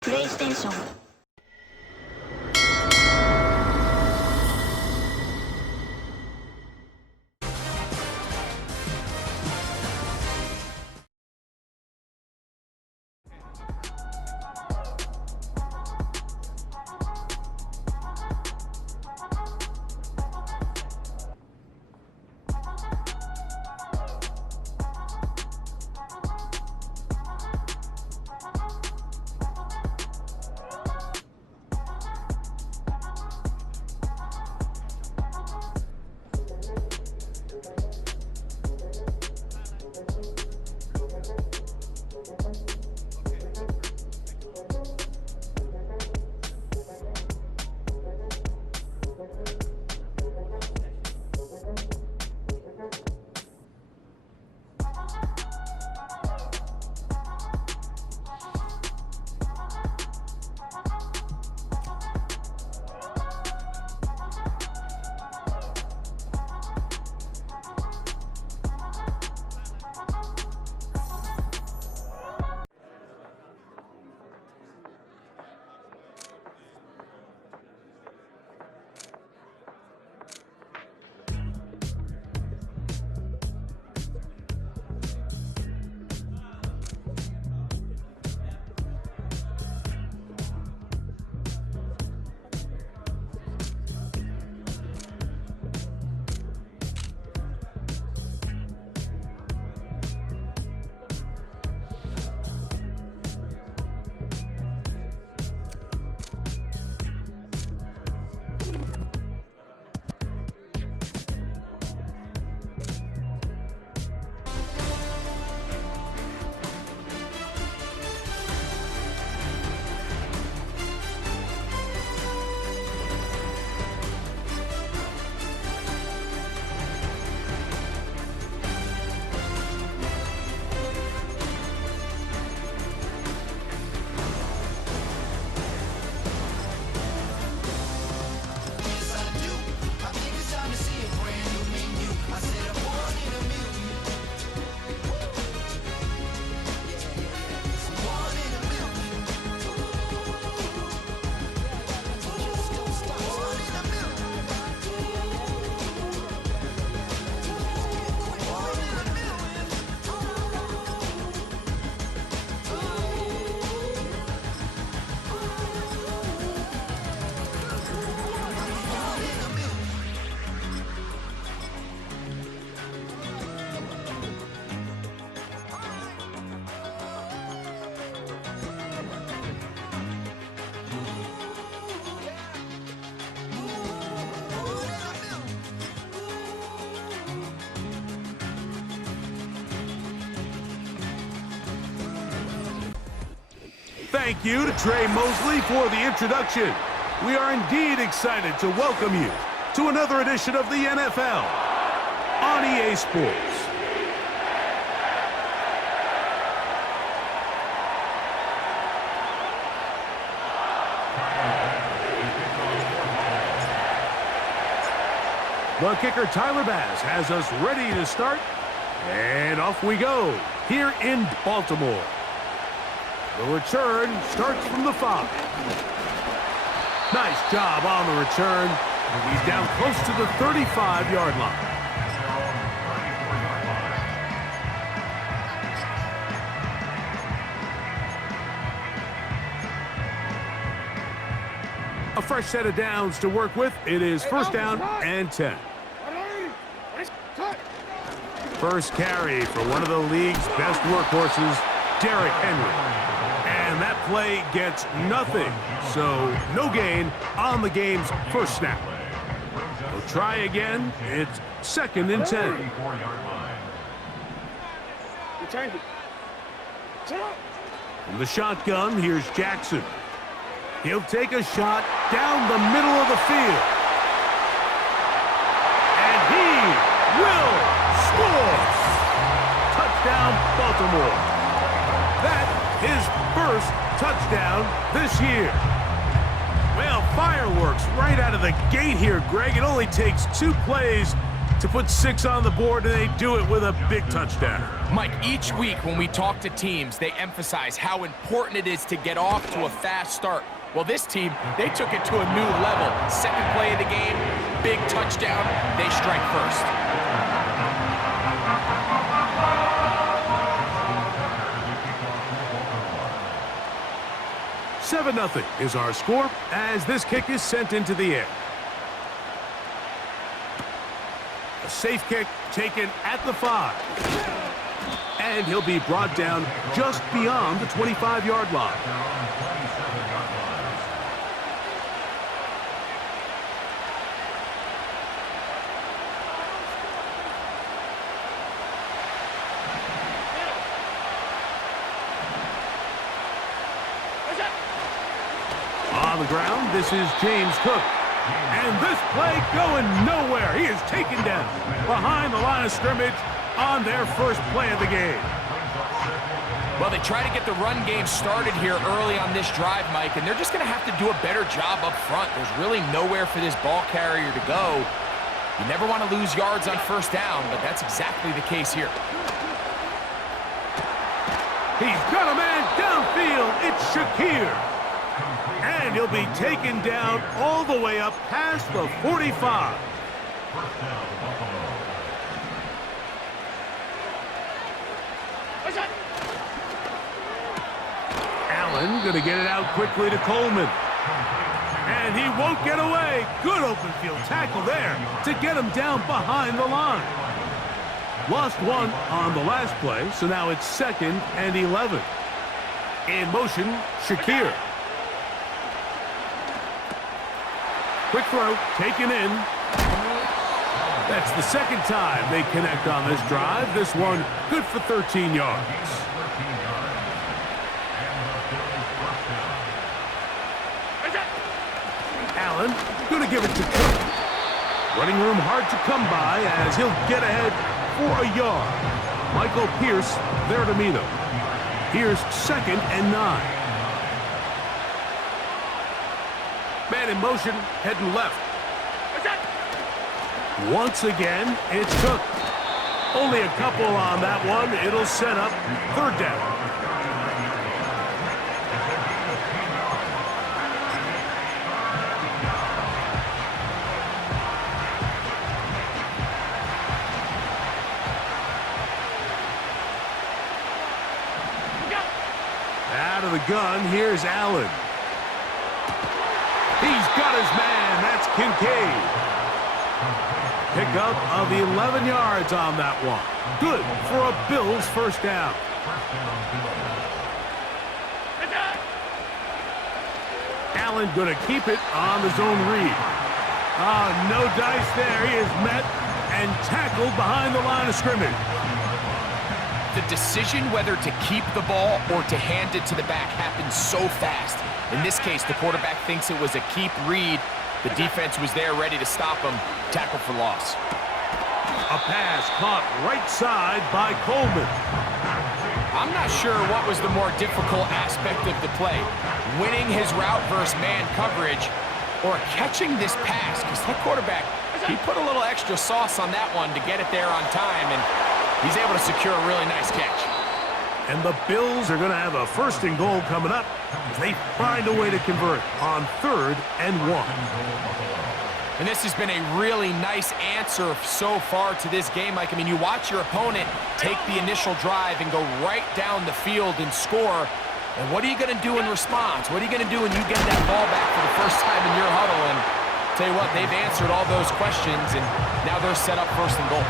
PlayStation。Thank you to Trey Mosley for the introduction. We are indeed excited to welcome you to another edition of the NFL on EA Sports. The kicker, Tyler Bass, has us ready to start, and off we go here in Baltimore. The return starts from the 5. Nice job on the return. He's down close to the 35-yard line. A fresh set of downs to work with. It is first down and 10. First carry for one of the league's best workhorses, Derrick Henry. And that play gets nothing, so no gain on the game's first snap. We'll try again. It's second and 10. From the shotgun, here's Jackson. He'll take a shot down the middle of the field. And he will score! Touchdown, Baltimore. That his first touchdown this year. Well, fireworks right out of the gate here, Greg. It only takes 2 plays to put 6 on the board, and they do it with a big touchdown. Mike, each week when we talk to teams, they emphasize how important it is to get off to a fast start. Well, this team, they took it to a new level. Second play of the game, big touchdown, they strike first. 7-0 is our score as this kick is sent into the air. A safe kick taken at the 5. And he'll be brought down just beyond the 25-yard line. On the ground, this is James Cook. And this play going nowhere. He is taken down behind the line of scrimmage on their first play of the game. Well, they try to get the run game started here early on this drive, Mike, and they're just going to have to do a better job up front. There's really nowhere for this ball carrier to go. You never want to lose yards on first down, but that's exactly the case here. He's got a man downfield. It's Shakir. And he'll be taken down all the way up past the 45. Allen going to get it out quickly to Coleman. And he won't get away. Good open field tackle there to get him down behind the line. Lost one on the last play, so now it's 2nd and 11. In motion, Shakir. Quick throw, taken in. That's the second time they connect on this drive. This one good for 13 yards. Allen going to give it to Cook. Running room hard to come by as he'll get ahead for a yard. Michael Pierce there to meet him. Here's 2nd and 9. Man in motion, heading left. Once again, it's Cook. Only a couple on that one. It'll set up 3rd down. Out of the gun, here's Allen. He's got his man. That's Kincaid. Pickup of 11 yards on that one. Good for a Bills first down. Allen going to keep it on the zone read. No dice there. He is met and tackled behind the line of scrimmage. The decision whether to keep the ball or to hand it to the back happens so fast. In this case, the quarterback thinks it was a keep read. The defense was there ready to stop him. Tackle for loss. A pass caught right side by Coleman. I'm not sure what was the more difficult aspect of the play. Winning his route versus man coverage or catching this pass. Because that quarterback, he put a little extra sauce on that one to get it there on time. And he's able to secure a really nice catch. And the Bills are going to have a 1st and goal coming up as they find a way to convert on 3rd and 1. And this has been a really nice answer so far to this game, Mike. I mean, you watch your opponent take the initial drive and go right down the field and score. And what are you going to do in response? What are you going to do when you get that ball back for the first time in your huddle? And tell you what, they've answered all those questions, and now they're set up 1st and goal.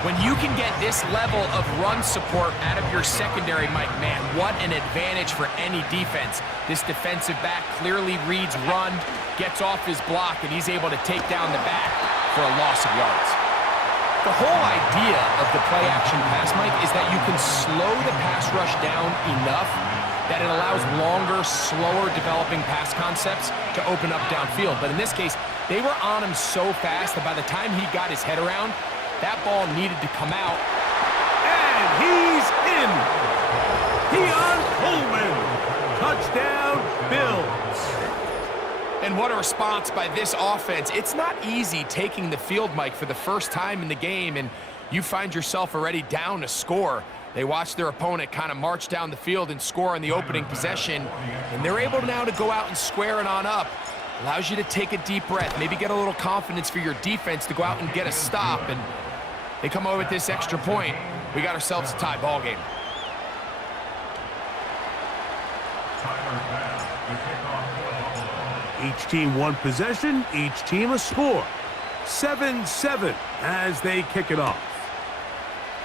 When you can get this level of run support out of your secondary, Mike, man, what an advantage for any defense. This defensive back clearly reads run, gets off his block, and he's able to take down the back for a loss of yards. The whole idea of the play-action pass, Mike, is that you can slow the pass rush down enough that it allows longer, slower developing pass concepts to open up downfield. But in this case, they were on him so fast that by the time he got his head around, that ball needed to come out. And he's in. Keon Coleman. Touchdown, Bills. And what a response by this offense. It's not easy taking the field, Mike, for the first time in the game. And you find yourself already down a score. They watch their opponent kind of march down the field and score on the opening possession, and they're able now to go out and square it on up. Allows you to take a deep breath, maybe get a little confidence for your defense to go out and get a stop, and they come away with this extra point. We got ourselves a tie ball game. Each team one possession, each team a score. 7-7 as they kick it off.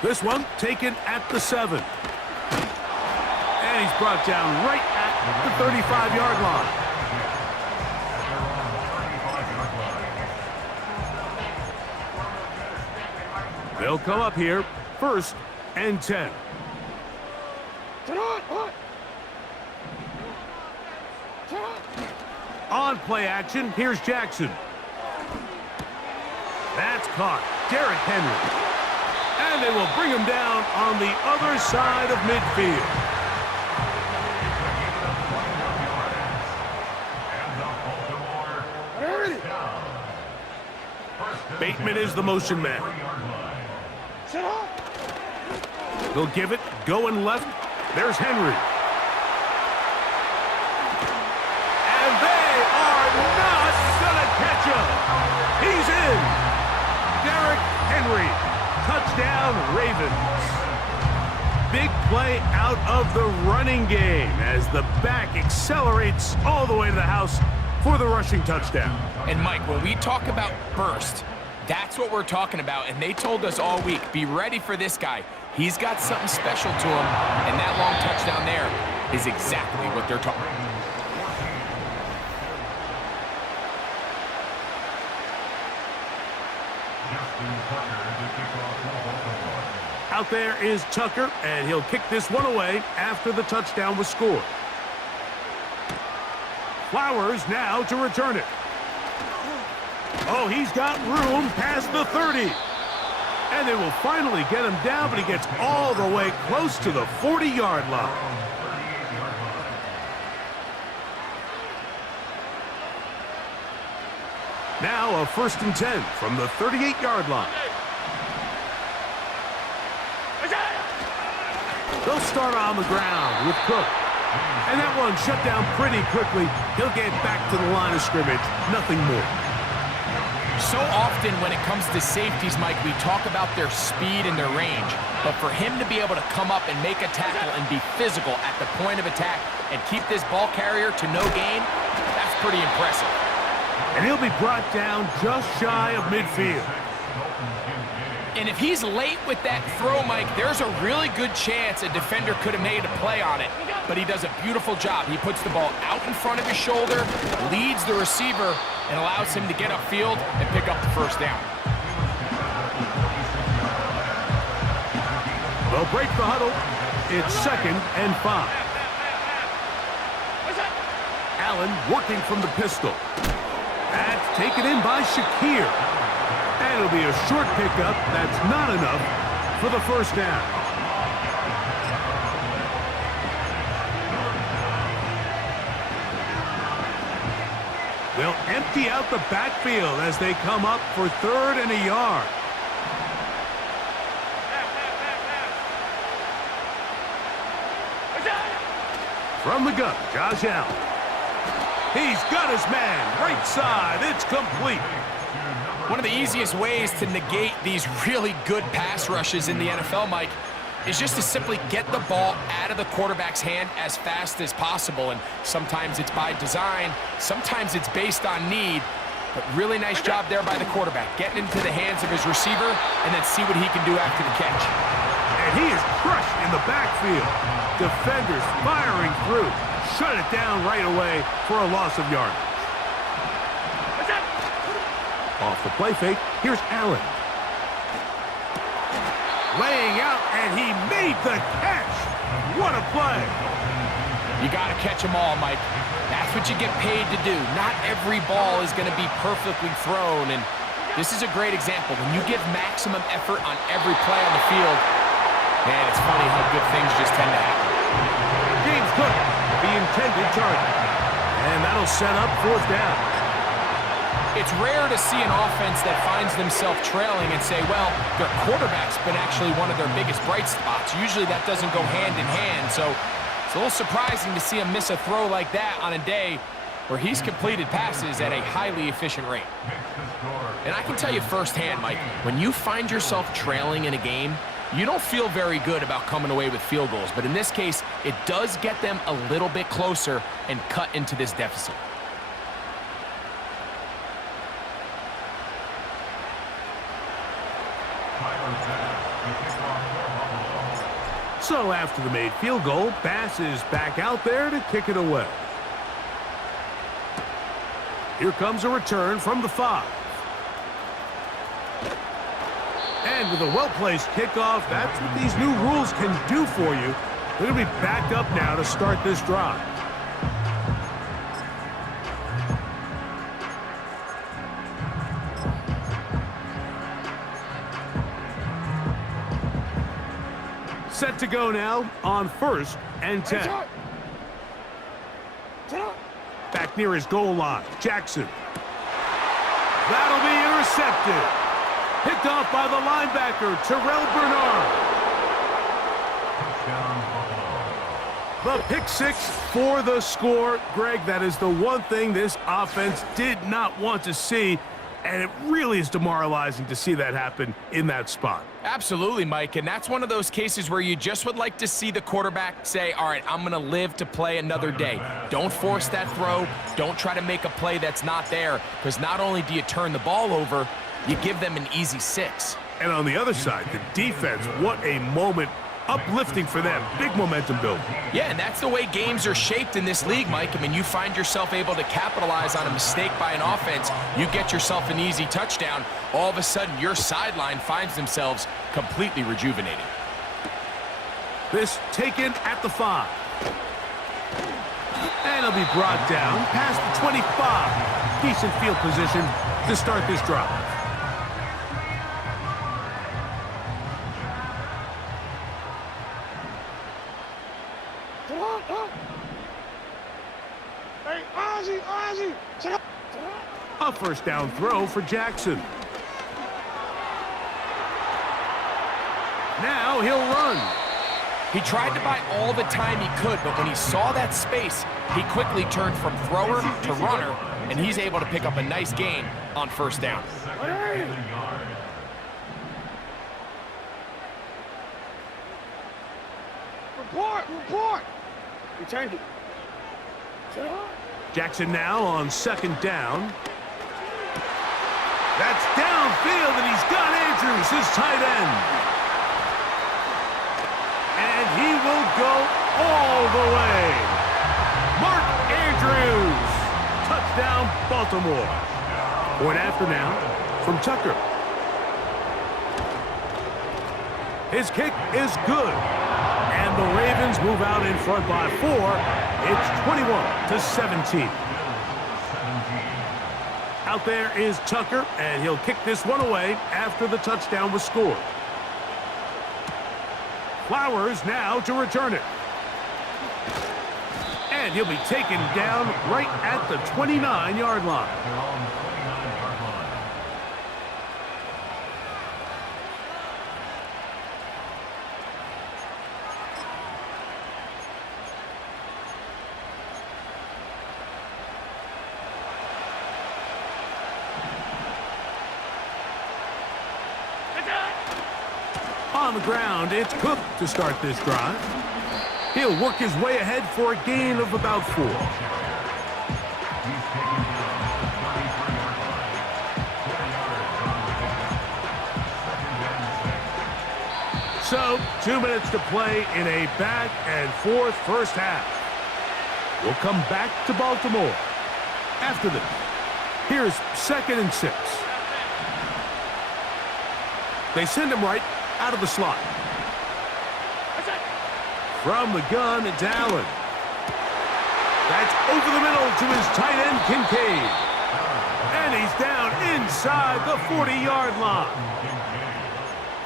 This one taken at the 7. And he's brought down right at the 35-yard line. They'll come up here, 1st and 10. On play action, here's Jackson. That's caught. Derrick Henry. And they will bring him down on the other side of midfield. Bateman is the motion man. They'll give it, going left. There's Henry. And they are not gonna catch him. He's in. Derrick Henry. Touchdown, Ravens. Big play out of the running game as the back accelerates all the way to the house for the rushing touchdown. And Mike, when we talk about burst, that's what we're talking about, and they told us all week, be ready for this guy. He's got something special to him, and that long touchdown there is exactly what they're talking about. Out there is Tucker, and he'll kick this one away after the touchdown was scored. Flowers now to return it. Oh, he's got room past the 30. And they will finally get him down, but he gets all the way close to the 40-yard line. Now a 1st and 10 from the 38-yard line. They'll start on the ground with Cook. And that one shut down pretty quickly. He'll get back to the line of scrimmage. Nothing more. So often when it comes to safeties, Mike, we talk about their speed and their range. But for him to be able to come up and make a tackle and be physical at the point of attack and keep this ball carrier to no gain, that's pretty impressive. And he'll be brought down just shy of midfield. And if he's late with that throw, Mike, there's a really good chance a defender could have made a play on it. But he does a beautiful job. He puts the ball out in front of his shoulder, leads the receiver, and allows him to get upfield and pick up the 1st down. They'll break the huddle. It's 2nd and 5. Allen working from the pistol. That's taken in by Shakir. And it'll be a short pickup. That's not enough for the 1st down. They'll empty out the backfield as they come up for 3rd and a yard. From the gun, Josh Allen. He's got his man, right side, it's complete. One of the easiest ways to negate these really good pass rushes in the NFL, Mike, is just to simply get the ball out of the quarterback's hand as fast as possible. And sometimes it's by design, sometimes it's based on need. But really nice job there by the quarterback, getting into the hands of his receiver and then see what he can do after the catch. And he is crushed in the backfield. Defenders firing through. Shut it down right away for a loss of yardage. Off the play fake, here's Allen. Laying out, and he made the catch. What a play. You got to catch them all, Mike. That's what you get paid to do. Not every ball is going to be perfectly thrown, and this is a great example. When you give maximum effort on every play on the field, man, it's funny how good things just tend to happen. James Cook, the intended target. And that'll set up 4th down. It's rare to see an offense that finds themselves trailing and say, well, their quarterback's been actually one of their biggest bright spots. Usually that doesn't go hand in hand, so it's a little surprising to see him miss a throw like that on a day where he's completed passes at a highly efficient rate. And I can tell you firsthand, Mike, when you find yourself trailing in a game, you don't feel very good about coming away with field goals. But in this case, it does get them a little bit closer and cut into this deficit. So after the made field goal, Bass is back out there to kick it away. Here comes a return from the 5. And with a well-placed kickoff, that's what these new rules can do for you. They're going to be backed up now to start this drive. Set to go now on 1st and 10. Back near his goal line, Jackson. That'll be intercepted. Picked off by the linebacker, Terrell Bernard. The pick 6 for the score. Greg, that is the one thing this offense did not want to see, and it really is demoralizing to see that happen in that spot. Absolutely, Mike, and that's one of those cases where you just would like to see the quarterback say, all right, I'm going to live to play another day. Don't force that throw. Don't try to make a play that's not there, because not only do you turn the ball over, you give them an easy 6. And on the other side, the defense, what a moment. Uplifting for them. Big momentum build. Yeah, and that's the way games are shaped in this league, Mike. I mean, you find yourself able to capitalize on a mistake by an offense. You get yourself an easy touchdown. All of a sudden, your sideline finds themselves completely rejuvenated. This taken at the 5. And it'll be brought down past the 25. Decent field position to start this drive. A first down throw for Jackson. Now he'll run. He tried to buy all the time he could, but when he saw that space, he quickly turned from thrower to runner, and he's able to pick up a nice gain on first down. Report! Return it. Jackson now on 2nd down. That's downfield, and he's got Andrews, his tight end. And he will go all the way. Mark Andrews. Touchdown, Baltimore. Point after now from Tucker. His kick is good. And the Ravens move out in front by 4. It's 21-17. Out there is Tucker, and he'll kick this one away after the touchdown was scored. Flowers now to return it. And he'll be taken down right at the 29-yard line. On the ground, it's Cook to start this drive. He'll work his way ahead for a gain of about 4. So, 2 minutes to play in a back and forth first half. We'll come back to Baltimore after this. Here's 2nd and 6. They send him right out of the slot. From the gun, it's Allen. That's over the middle to his tight end, Kincaid. And he's down inside the 40-yard line.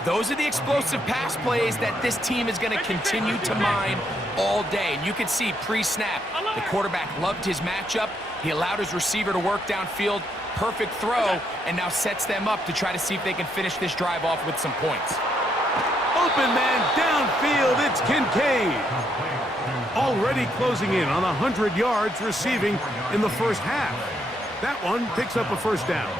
Those are the explosive pass plays that this team is going to continue to mine all day. And you can see pre-snap, the quarterback loved his matchup. He allowed his receiver to work downfield. Perfect throw, and now sets them up to try to see if they can finish this drive off with some points. Open man downfield, it's Kincaid. Already closing in on 100 yards receiving in the first half. That one picks up a first down.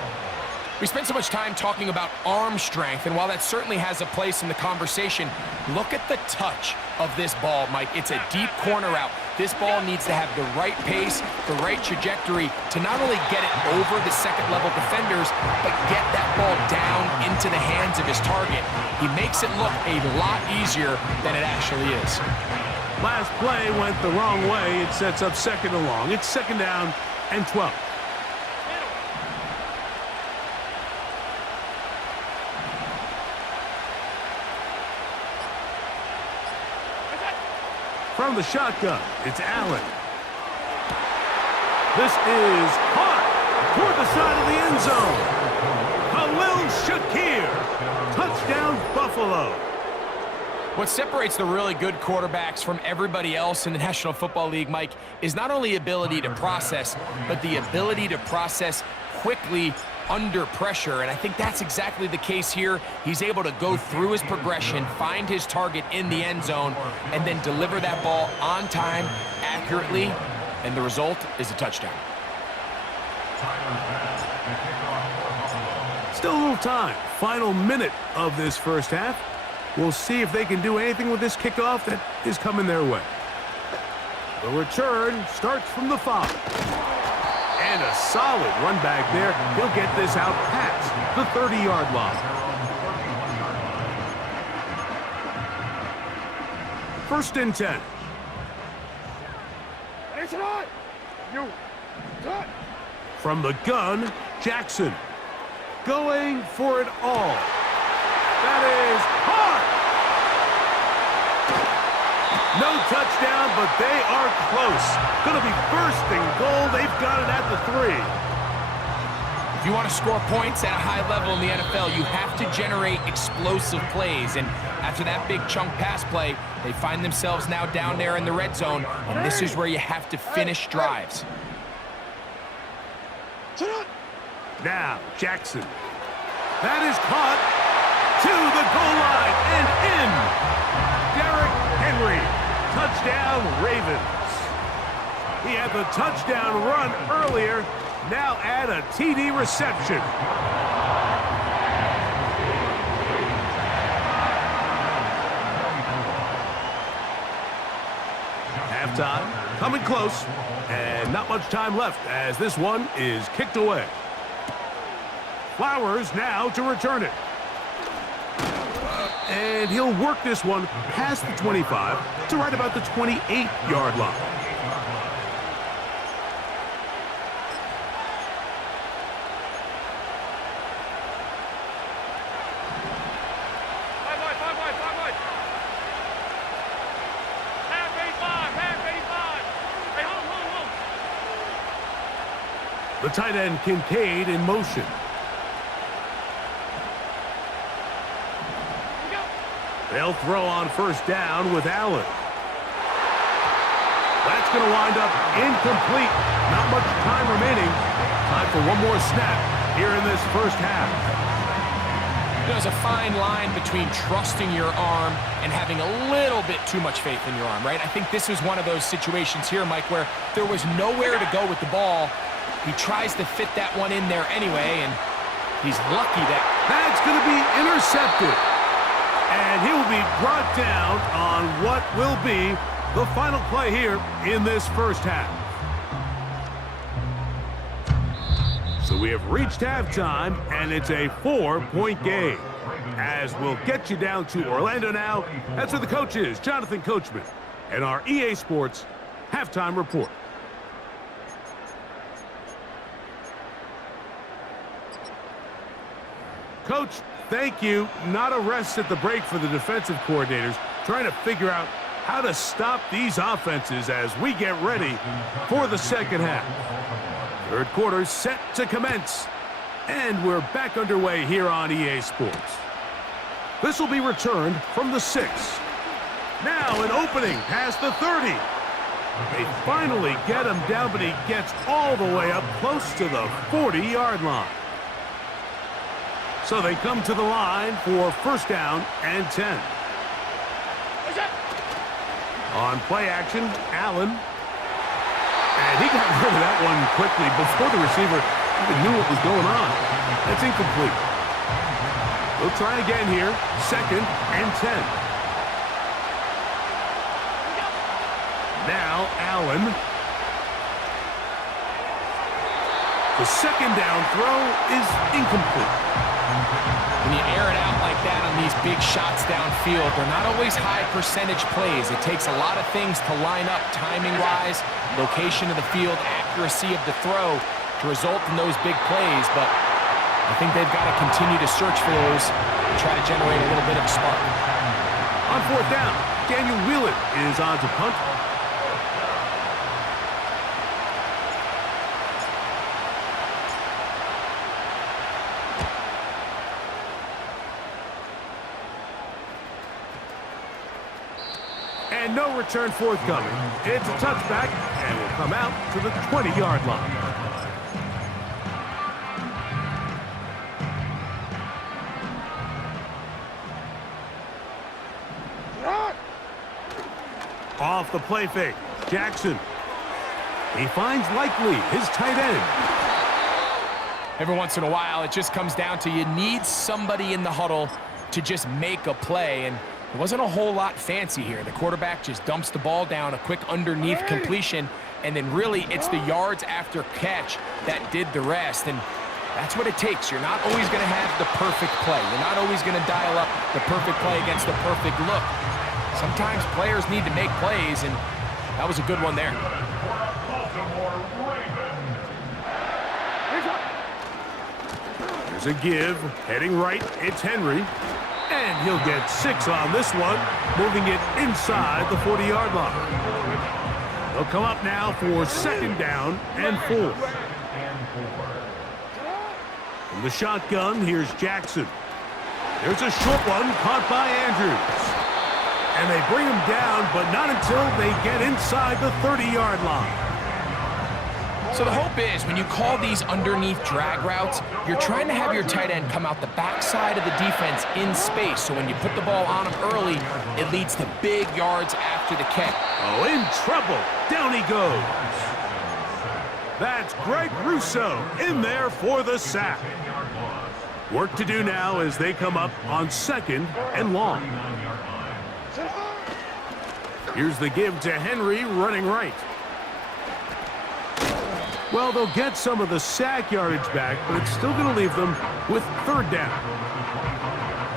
We spent so much time talking about arm strength, and while that certainly has a place in the conversation, look at the touch of this ball, Mike. It's a deep corner out. This ball needs to have the right pace, the right trajectory to not only get it over the second-level defenders, but get that ball down into the hands of his target. He makes it look a lot easier than it actually is. Last play went the wrong way. It sets up second and long. It's second down and 12. From the shotgun, it's Allen. This is caught toward the side of the end zone. Khalil Shakir, touchdown Buffalo. What separates the really good quarterbacks from everybody else in the National Football League, Mike, is not only ability to process, but the ability to process quickly under pressure, and I think that's exactly the case here. He's able to go through his progression, find his target in the end zone, and then deliver that ball on time, accurately, and the result is a touchdown. Still a little time. Final minute of this first half. We'll see if they can do anything with this kickoff that is coming their way. The return starts from the 5. And a solid run back there. He'll get this out past the 30-yard line. First and 10. It's not. You cut. From the gun, Jackson. Going for it all. That is hard. No touchdown, but they are close. Going to be first and goal. They've got it at the 3. If you want to score points at a high level in the NFL, you have to generate explosive plays. And after that big chunk pass play, they find themselves now down there in the red zone. And this is where you have to finish drives. Now, Jackson. That is caught to the goal line and in. Derrick Henry. Touchdown, Ravens. He had the touchdown run earlier. Now add a TD reception. Halftime coming close, and not much time left as this one is kicked away. Flowers now to return it. And he'll work this one past the 25 to right about the 28-yard line. The tight end Kincaid in motion. They'll throw on first down with Allen. That's going to wind up incomplete. Not much time remaining. Time for one more snap here in this first half. There's a fine line between trusting your arm and having a little bit too much faith in your arm, right? I think this is one of those situations here, Mike, where there was nowhere to go with the ball. He tries to fit that one in there anyway, and he's lucky that that's going to be intercepted. And he will be brought down on what will be the final play here in this first half. So we have reached halftime, and it's a 4-point game. As we'll get you down to Orlando now, that's where the coach is, Jonathan Coachman, and our EA Sports Halftime Report. Coach, thank you. Not a rest at the break for the defensive coordinators, trying to figure out how to stop these offenses as we get ready for the second half. Third quarter set to commence, and we're back underway here on EA Sports. This will be returned from the 6. Now an opening past the 30. They finally get him down, but he gets all the way up close to the 40-yard line. So they come to the line for first down and 10. On play action, Allen. And he got rid of that one quickly before the receiver even knew what was going on. That's incomplete. We'll try again here. Second and 10. Now Allen. The second down throw is incomplete. When you air it out like that on these big shots downfield, they're not always high percentage plays. It takes a lot of things to line up timing-wise, location of the field, accuracy of the throw to result in those big plays, but I think they've got to continue to search for those and try to generate a little bit of a spark. On fourth down, Daniel Whelan is on to punt. And no return forthcoming. It's a touchback, and will come out to the 20-yard line. Off the play fake, Jackson. He finds Likely, his tight end. Every once in a while, it just comes down to you need somebody in the huddle to just make a play, and it wasn't a whole lot fancy here. The quarterback just dumps the ball down, a quick underneath completion, and then really it's the yards after catch that did the rest, and that's what it takes. You're not always going to have the perfect play. You're not always going to dial up the perfect play against the perfect look. Sometimes players need to make plays, and that was a good one there. There's a give, heading right, it's Henry. And he'll get 6 on this one, moving it inside the 40-yard line. They'll come up now for second down and 4. From the shotgun, here's Jackson. There's a short one caught by Andrews. And they bring him down, but not until they get inside the 30-yard line. So the hope is when you call these underneath drag routes, you're trying to have your tight end come out the backside of the defense in space. So when you put the ball on him early, it leads to big yards after the catch. Oh, in trouble. Down he goes. That's Greg Russo in there for the sack. Work to do now as they come up on second and long. Here's the give to Henry running right. Well, they'll get some of the sack yardage back, but it's still going to leave them with third down.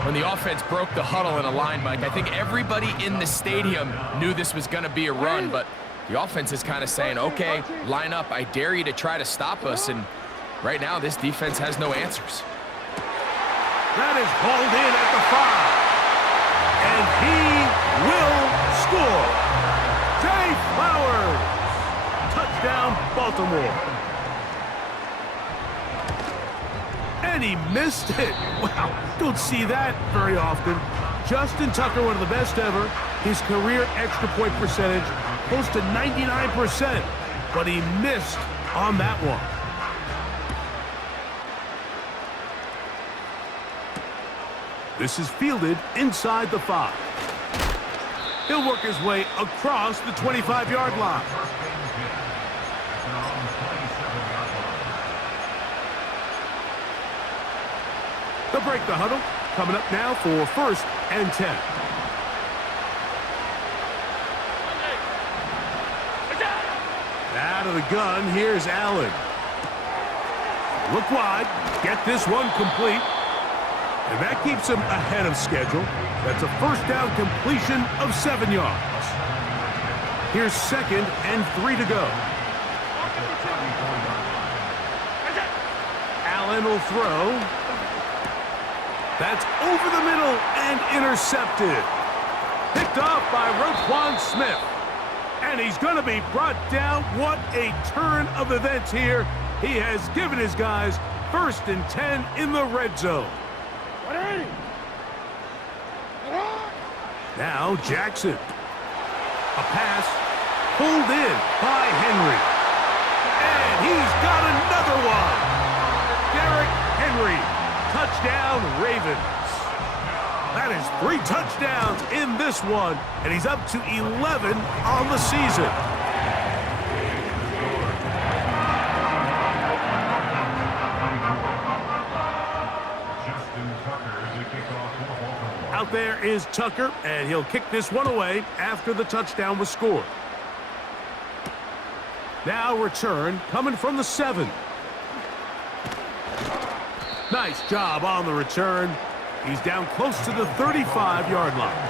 When the offense broke the huddle in a line, Mike, I think everybody in the stadium knew this was going to be a run, but the offense is kind of saying, okay, line up, I dare you to try to stop us, and right now this defense has no answers. That is hauled in at the 5, and he will score. Jay Flowers! Touchdown, Baltimore. And he missed it. Wow, don't see that very often. Justin Tucker, one of the best ever. His career extra point percentage, close to 99%. But he missed on that one. This is fielded inside the 5. He'll work his way across the 25-yard line. They'll break the huddle. Coming up now for first and 10. Out of the gun, here's Allen. Look wide, get this one complete. And that keeps him ahead of schedule. That's a first down completion of 7 yards. Here's second and 3 to go. Allen will throw. That's over the middle and intercepted. Picked off by Roquan Smith. And he's going to be brought down. What a turn of events here. He has given his guys first and 10 in the red zone. Now Jackson. A pass pulled in by Henry. And he's got another one. Derrick Henry. Touchdown, Ravens. That is 3 touchdowns in this one, and he's up to 11 on the season. Out there is Tucker, and he'll kick this one away after the touchdown was scored. Now return coming from the 7. Nice job on the return. He's down close to the 35-yard line.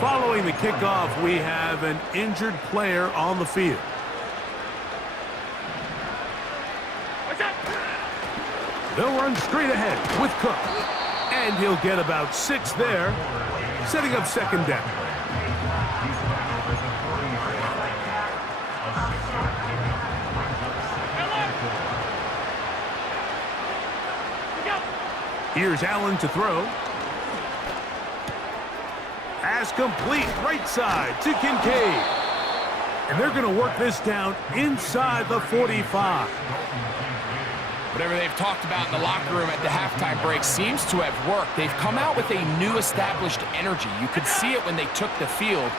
Following the kickoff, we have an injured player on the field. They'll run straight ahead with Cook. And he'll get about 6 there, setting up second down. Here's Allen to throw. Pass complete, right side to Kincaid. And they're going to work this down inside the 45. Whatever they've talked about in the locker room at the halftime break seems to have worked. They've come out with a new established energy. You could see it when they took the field.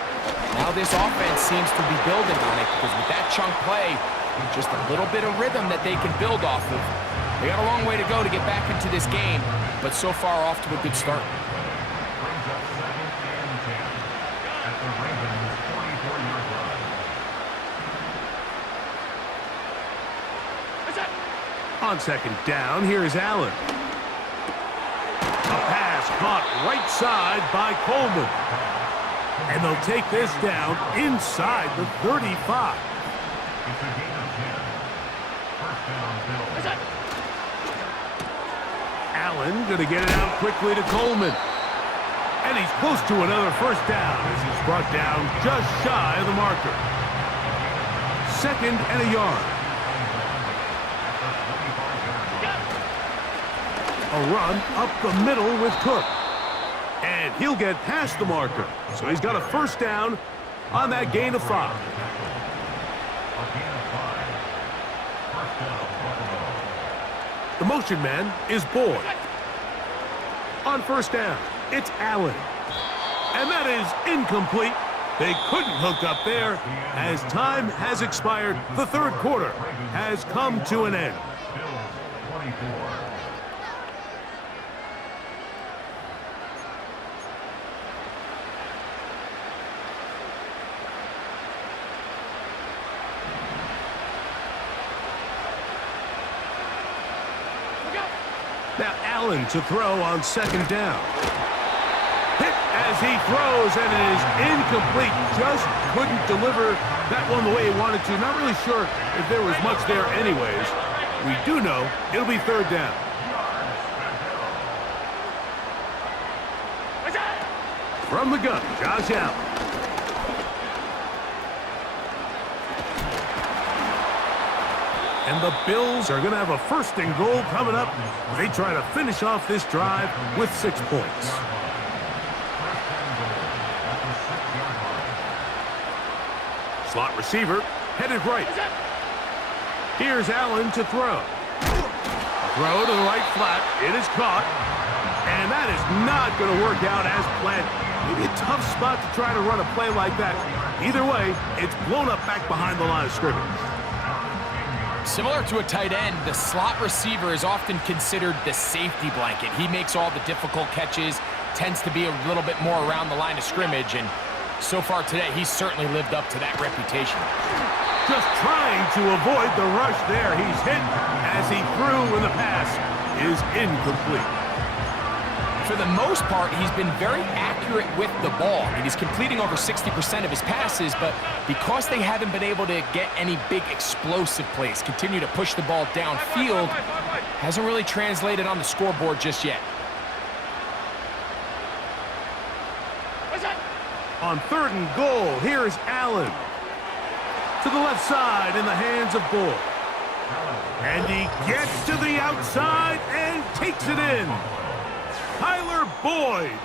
Now this offense seems to be building on it because with that chunk play, just a little bit of rhythm that they can build off of. They got a long way to go to get back into this game, but so far off to a good start. On second down, here's Allen. A pass caught right side by Coleman. And they'll take this down inside the 35. Allen going to get it out quickly to Coleman. And he's close to another first down as he's brought down just shy of the marker. 2nd and a yard. A run up the middle with Cook. And he'll get past the marker. So he's got a first down on that gain of 5. The motion man is Boyd. On first down, it's Allen. And that is incomplete. They couldn't hook up there as time has expired. The third quarter has come to an end. Now Allen to throw on second down. Hit as he throws, and it is incomplete. Just couldn't deliver that one the way he wanted to. Not really sure if there was much there anyways. We do know it'll be third down. From the gun, Josh Allen. And the Bills are going to have a 1st and goal coming up. They try to finish off this drive with 6 points. Slot receiver headed right. Here's Allen to throw. Throw to the right flat. It is caught. And that is not going to work out as planned. Maybe a tough spot to try to run a play like that. Either way, it's blown up back behind the line of scrimmage. Similar to a tight end, the slot receiver is often considered the safety blanket. He makes all the difficult catches, tends to be a little bit more around the line of scrimmage, and so far today, he's certainly lived up to that reputation. Just trying to avoid the rush there. He's hit as he threw when the pass is incomplete. For the most part, he's been very accurate with the ball. I mean, he's completing over 60% of his passes, but because they haven't been able to get any big explosive plays, continue to push the ball downfield, hasn't really translated on the scoreboard just yet. On 3rd and goal, here's Allen. To the left side in the hands of Boyd. And he gets to the outside and takes it in. Tyler Boyd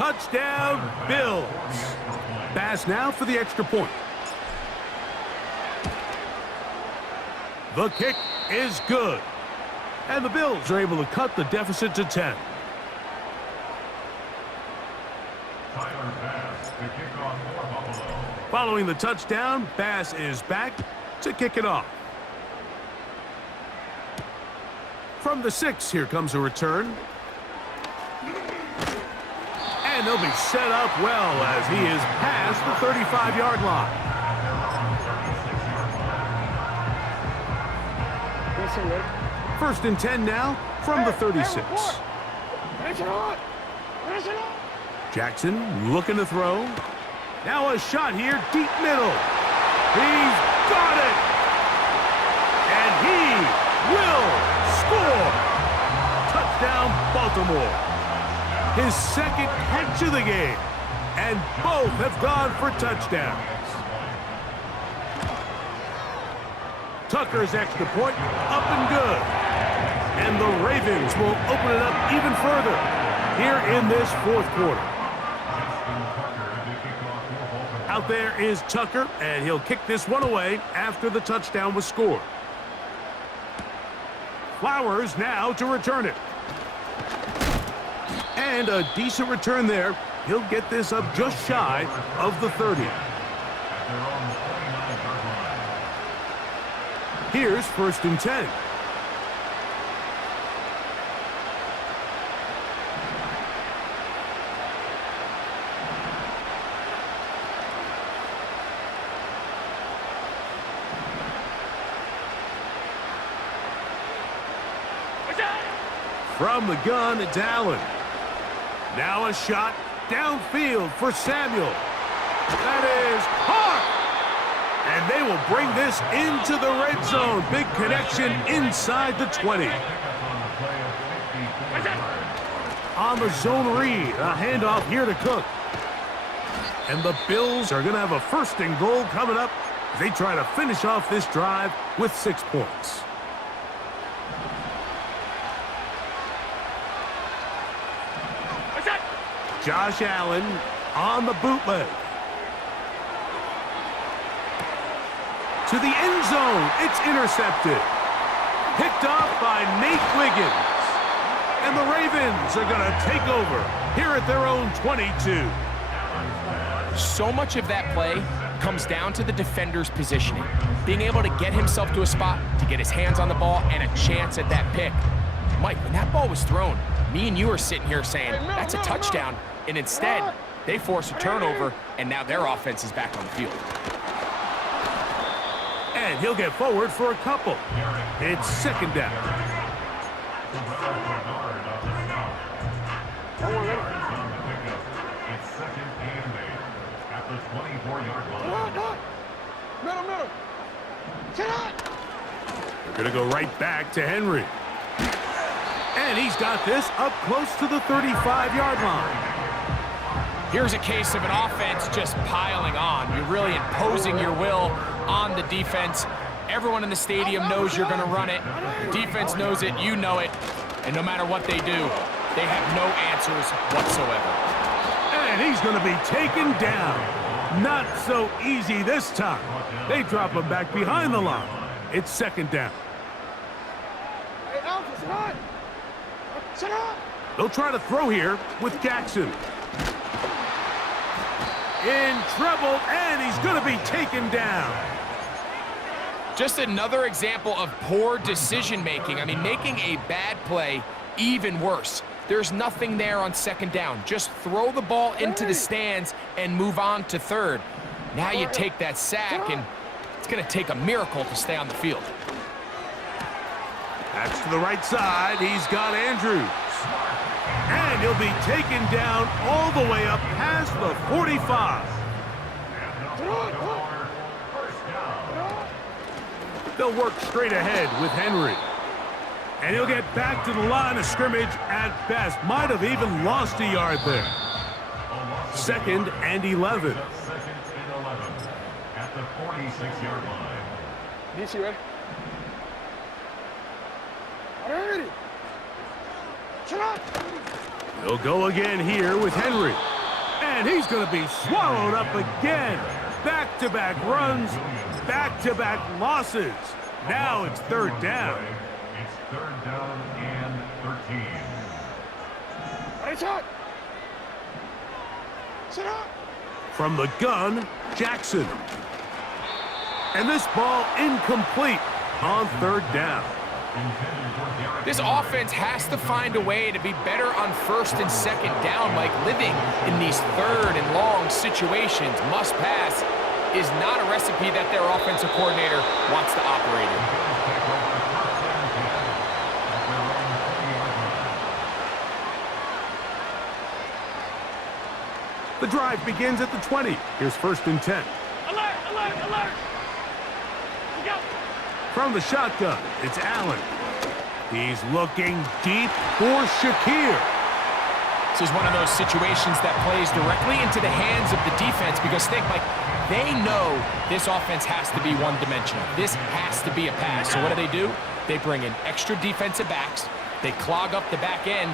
Touchdown, Bills. Pass now for the extra point. The kick is good. And the Bills are able to cut the deficit to 10. Following the touchdown, Bass is back to kick it off. From the 6, here comes a return. And they'll be set up well as he is past the 35-yard line. First and 10 now from the 36. Jackson looking to throw. Now a shot here, deep middle. He's got it! And he will score! Touchdown, Baltimore. His second catch of the game. And both have gone for touchdowns. Tucker's extra point up and good. And the Ravens will open it up even further here in this fourth quarter. Out there is Tucker, and he'll kick this one away after the touchdown was scored. Flowers now to return it. And a decent return there. He'll get this up just shy of the 30. Here's first and 10. From the gun, it's Allen. Now a shot downfield for Samuel. That is hard. And they will bring this into the red zone. Big connection inside the 20. On the zone read, a handoff here to Cook. And the Bills are going to have a first and goal coming up as they try to finish off this drive with 6 points. Josh Allen on the bootleg. To the end zone, it's intercepted. Picked off by Nate Wiggins. And the Ravens are going to take over here at their own 22. So much of that play comes down to the defender's positioning. Being able to get himself to a spot, to get his hands on the ball, and a chance at that pick. Mike, when that ball was thrown, me and you are sitting here saying, that's a touchdown. And instead, they force a turnover, and now their offense is back on the field. And he'll get forward for a couple. It's second down. It's second and 8 at the 24-yard line. They're going to go right back to Henry. And he's got this up close to the 35-yard line. Here's a case of an offense just piling on. You're really imposing your will on the defense. Everyone in the stadium knows you're going to run it. The defense knows it, you know it. And no matter what they do, they have no answers whatsoever. And he's going to be taken down. Not so easy this time. They drop him back behind the line. It's second down. Hey, Alpha, sit on. Sit on. They'll try to throw here with Jackson. In trouble, and he's going to be taken down. Just another example of poor decision-making. I mean, making a bad play even worse. There's nothing there on second down. Just throw the ball into the stands and move on to third. Now you take that sack, and it's going to take a miracle to stay on the field. That's to the right side. He's got Andrews. And he'll be taken down all the way up past the 45. They'll work straight ahead with Henry. And he'll get back to the line of scrimmage at best. Might have even lost a yard there. Second and 11. Second and 11 at the 46-yard line. DC, ready? Ready. Shut up. They'll go again here with Henry. And he's going to be swallowed up again. Back-to-back runs, back-to-back losses. Now it's third down. It's third down and 13. It's hot. Sit up. From the gun, Jackson. And this ball incomplete on third down. This offense has to find a way to be better on first and second down, Mike. Living in these third and long situations, must pass, is not a recipe that their offensive coordinator wants to operate in. The drive begins at the 20. Here's first and 10. Alert, alert, alert. Go. From the shotgun, it's Allen. He's looking deep for Shakir. This is one of those situations that plays directly into the hands of the defense because think, like, they know this offense has to be one-dimensional. This has to be a pass. So what do? They bring in extra defensive backs. They clog up the back end.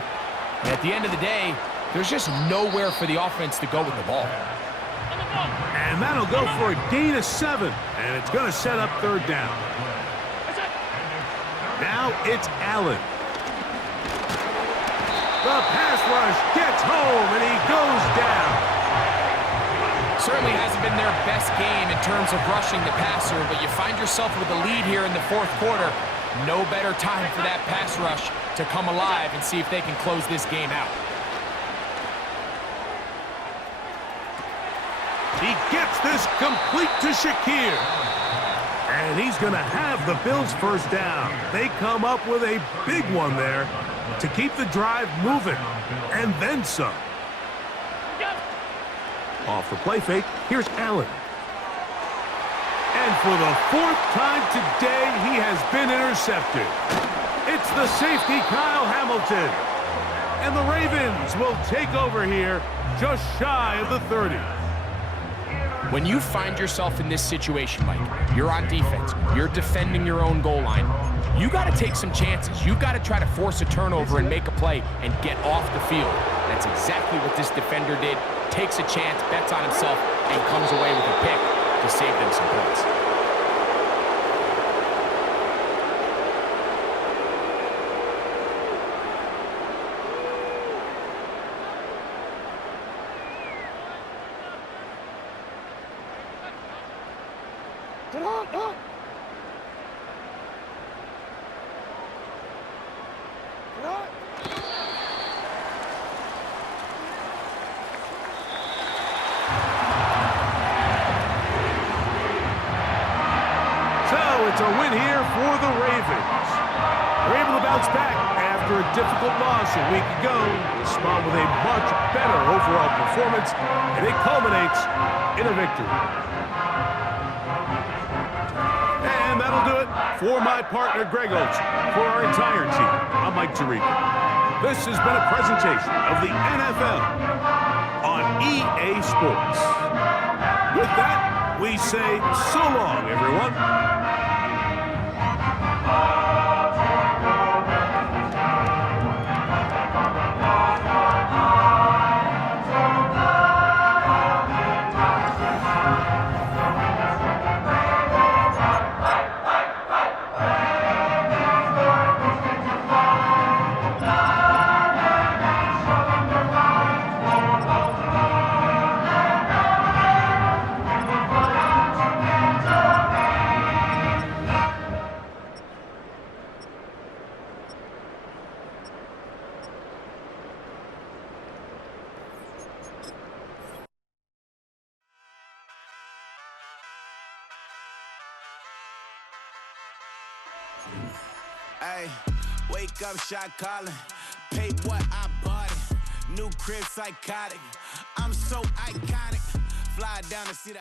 And at the end of the day, there's just nowhere for the offense to go with the ball. And that'll go for a gain of 7. And it's going to set up third down. Now it's Allen. The pass rush gets home, and he goes down. Certainly hasn't been their best game in terms of rushing the passer, but you find yourself with a lead here in the fourth quarter. No better time for that pass rush to come alive and see if they can close this game out. He gets this complete to Shakir. And he's going to have the Bills first down. They come up with a big one there to keep the drive moving. And then some. Off the play fake, here's Allen. And for the fourth time today, he has been intercepted. It's the safety, Kyle Hamilton. And the Ravens will take over here just shy of the 30. When you find yourself in this situation, Mike, you're on defense, you're defending your own goal line, you got to take some chances. You've got to try to force a turnover and make a play and get off the field. That's exactly what this defender did. Takes a chance, bets on himself, and comes away with a pick to save them some points. Sit on, on. Sit on. So it's a win here for the Ravens. They're able to bounce back after a difficult loss a week ago. Respond with a much better overall performance, and it culminates in a victory. And that'll do it for my partner, Greg Olson. For our entire team, I'm Mike Tirico. This has been a presentation of the NFL on EA Sports. With that, we say so long, everyone. Hey, wake up, shot calling. Pay what I bought it. New crib, psychotic. I'm so iconic. Fly down to see the.